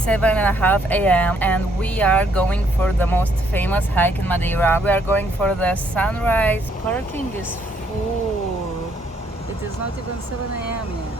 7:30 a.m. and we are going for the most famous hike in Madeira. We are going for the sunrise. Parking is full. It is not even 7 a.m. yet.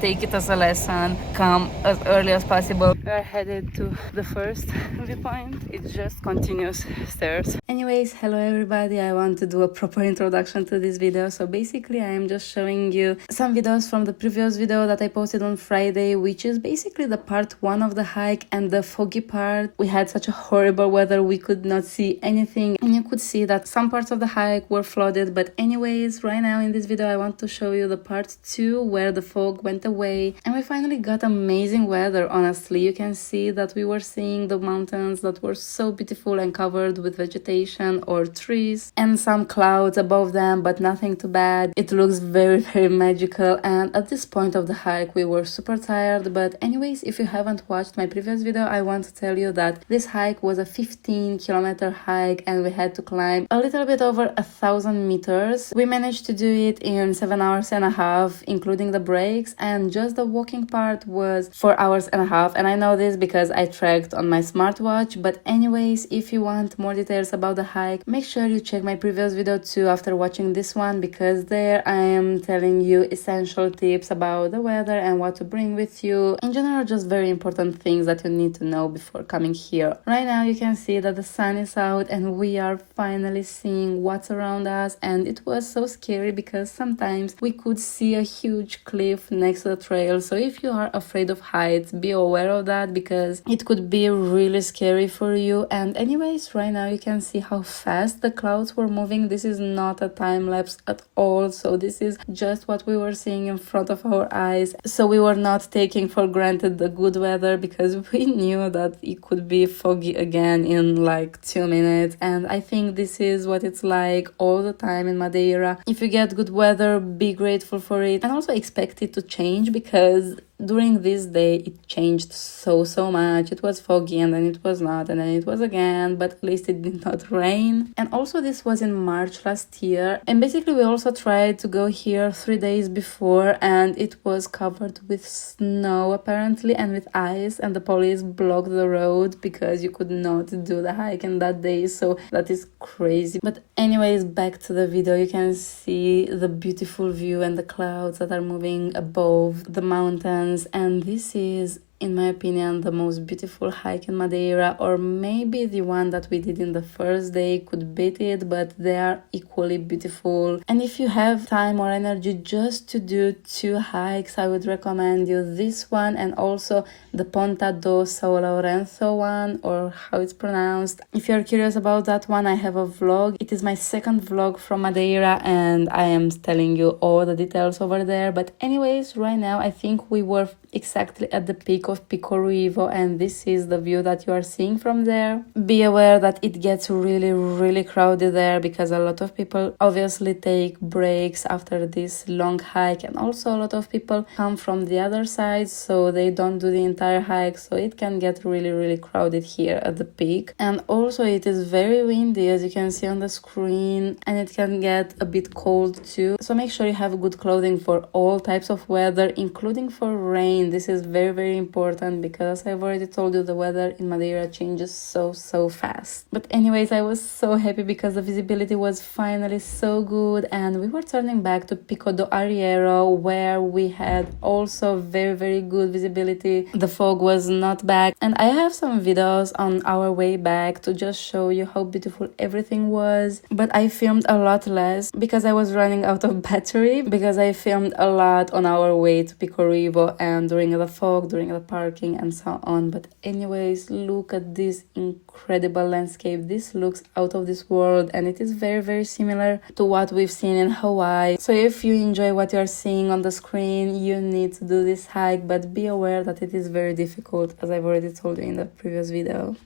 Take it as a lesson, come as early as possible. We are headed to the first viewpoint. It's just continuous stairs. Anyways, hello everybody. I want to do a proper introduction to this video. So basically I am just showing you some videos from the previous video that I posted on Friday, which is basically the part 1 of the hike and the foggy part. We had such a horrible weather, we could not see anything, and you could see that some parts of the hike were flooded. But anyways, right now in this video I want to show you the part 2 where the fog went away and we finally got amazing weather. Honestly, you can see that we were seeing the mountains that were so beautiful and covered with vegetation or trees and some clouds above them, but nothing too bad. It looks very magical, and at this point of the hike we were super tired. But anyways, if you haven't watched my previous video, I want to tell you that this hike was a 15-kilometer hike and we had to climb a little bit over 1,000 meters. We managed to do it in 7 hours and a half, including the breaks, and just the walking part was 4 hours and a half. And I know this because I tracked on my smartwatch. But anyways, if you want more details about the hike, make sure you check my previous video too after watching this one, because there I am telling you essential tips about the weather and what to bring with you. In general, just very important things that you need to know before coming here. Right now you can see that the sun is out and we are finally seeing what's around us, and it was so scary because sometimes we could see a huge cliff next to the trail. So if you are afraid of heights, be aware of that because it could be really scary for you. And anyways, right now you can see how fast the clouds were moving. This is not a time lapse at all, so this is just what we were seeing in front of our eyes. So we were not taking for granted the good weather because we knew that it could be foggy again in like 2 minutes. And I think this is what it's like all the time in Madeira. If you get good weather, be grateful for it and also expect it to change, because during this day it changed so much. It was foggy and then it was not, and then it was again, but at least it did not rain. And also this was in March last year, and basically we also tried to go here 3 days before and it was covered with snow apparently and with ice, and the police blocked the road because you could not do the hike in that day. So that is crazy. But anyways, back to the video. You can see the beautiful view and the clouds that are moving above the mountains, and this is, in my opinion, the most beautiful hike in Madeira, or maybe the one that we did in the first day could beat it, but they are equally beautiful. And if you have time or energy just to do 2 hikes, I would recommend you this one and also the Ponta do São Lourenço one, or how it's pronounced. If you're curious about that one, I have a vlog. It is my second vlog from Madeira and I am telling you all the details over there. But anyways, right now I think we were exactly at the peak of Pico Ruivo, and this is the view that you are seeing from there. Be aware that it gets really crowded there because a lot of people obviously take breaks after this long hike, and also a lot of people come from the other side, so they don't do the entire hike, so it can get really crowded here at the peak. And also it is very windy, as you can see on the screen, and it can get a bit cold too, so make sure you have good clothing for all types of weather, including for rain. This is very important because I've already told you the weather in Madeira changes so fast. But anyways, I was so happy because the visibility was finally so good, and we were turning back to Pico do Arieiro where we had also very good visibility. The fog was not back, and I have some videos on our way back to just show you how beautiful everything was. But I filmed a lot less because I was running out of battery, because I filmed a lot on our way to Pico Ruivo and during the fog, during the parking and so on. But anyways, look at this incredible landscape. This looks out of this world, and it is very similar to what we've seen in Hawaii. So if you enjoy what you're seeing on the screen, you need to do this hike, but be aware that it is very difficult, as I've already told you in the previous video.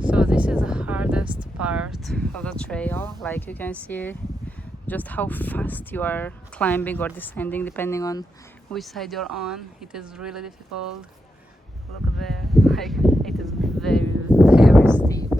So this is the hardest part of the trail. Like you can see just how fast you are climbing or descending depending on which side you're on. It is really difficult. Look there, like it is very steep.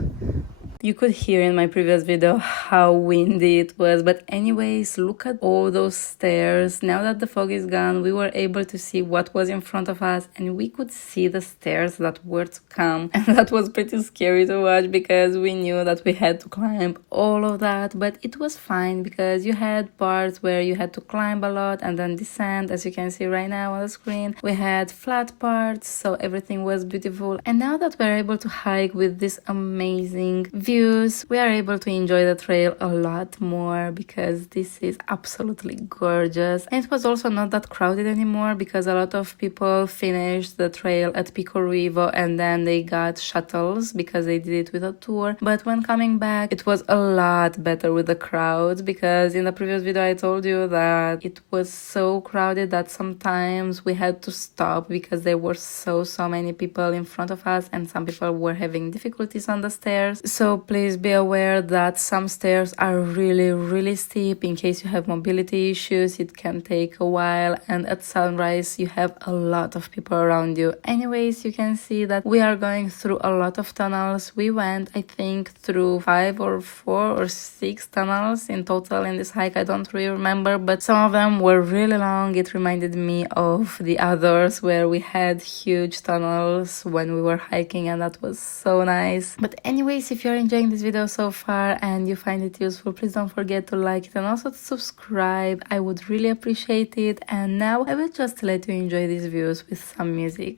You could hear in my previous video how windy it was, but anyways, look at all those stairs. Now that the fog is gone, we were able to see what was in front of us, and we could see the stairs that were to come. And that was pretty scary to watch because we knew that we had to climb all of that, but it was fine because you had parts where you had to climb a lot and then descend, as you can see right now on the screen. We had flat parts, so everything was beautiful. And now that we're able to hike with these amazing views, we are able to enjoy the trail a lot more because this is absolutely gorgeous. And it was also not that crowded anymore because a lot of people finished the trail at Pico Ruivo and then they got shuttles because they did it with a tour. But when coming back, it was a lot better with the crowds because in the previous video I told you that it was so crowded that sometimes we had to stop because there were so many people in front of us and some people were having difficulties on the stairs. So please be aware that some stairs are really steep. In case you have mobility issues, it can take a while, and at sunrise you have a lot of people around you. Anyways, you can see that we are going through a lot of tunnels. We went, I think, through 5 or 4 or 6 tunnels in total in this hike. I don't really remember, but some of them were really long. It reminded me of the others where we had huge tunnels when we were hiking, and that was so nice. But anyways, if you're enjoying this video so far and you find it useful, please don't forget to like it and also to subscribe. I would really appreciate it. And now I will just let you enjoy these views with some music.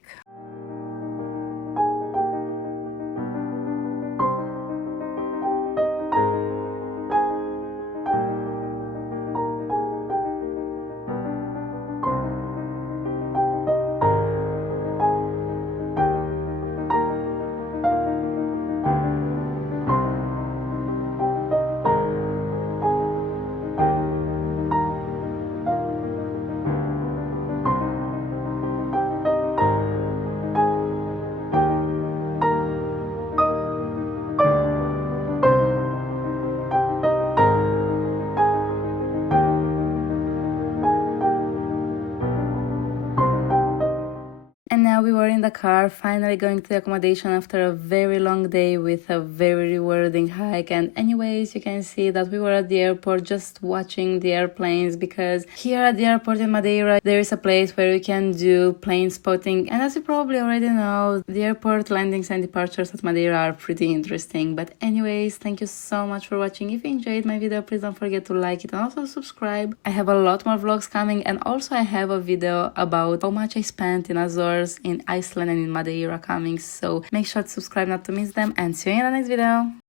And now we were in the car, finally going to the accommodation after a very long day with a very rewarding hike. And anyways, you can see that we were at the airport just watching the airplanes because here at the airport in Madeira, there is a place where you can do plane spotting. And as you probably already know, the airport landings and departures at Madeira are pretty interesting. But anyways, thank you so much for watching. If you enjoyed my video, please don't forget to like it and also subscribe. I have a lot more vlogs coming, and also I have a video about how much I spent in Azores, in Iceland and in Madeira coming, so make sure to subscribe not to miss them, and see you in the next video.